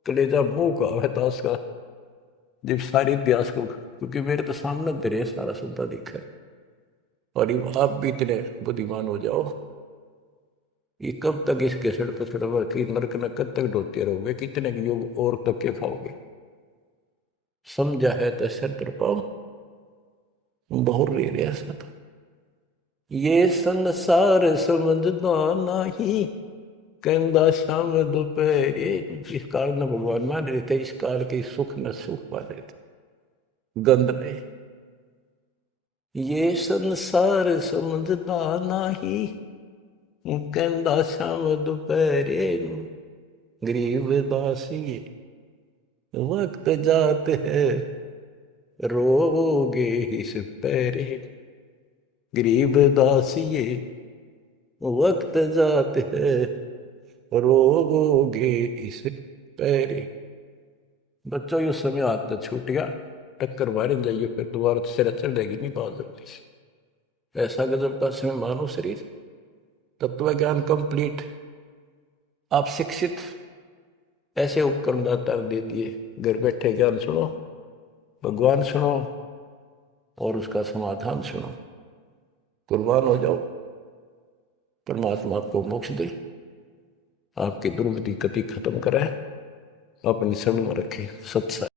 कलेजा मुंह का है दास का जब सारी इतिहास को, क्योंकि मेरे तो सामने तेरे सारा सुनता दिखा है। और आप भी इतने बुद्धिमान हो जाओ, ये कब तक इस केसड़ पर चढ़वा की नरक न कब तक ढोते रहोगे, कितने योग और तक के खाओगे। समझा है तो सर कर पाओ बहुत रे रहा सब। ये संसार समझदा नहीं, कहता शाम दोपहरे, इस काल न भगवान मान रहे थे, इस काल के सुख न सुख पा रहे थे गंद में। ये संसार समझदा नहीं, कहता शाम दोपहरे, गरीब दासी वक्त जात है रोगे इस पैरे, गरीब दासिये वक्त जात है रोगे इस पैरे। बच्चों ये समय हाथ तो छूट गया, टक्कर मारे जाइए फिर दोबारा सिर चढ़ेगी नहीं बहुत जल्दी से। ऐसा गजब का समय मानो शरीर, तत्व ज्ञान कंप्लीट, आप शिक्षित, ऐसे उपकरण दाता दे दिए, घर बैठे ज्ञान सुनो, भगवान सुनो और उसका समाधान सुनो, कुर्बान हो जाओ। परमात्मा आपको मोक्ष दे, आपकी दुर्गति गति खत्म कराए, अपनी शरण में रखे। सत्साई।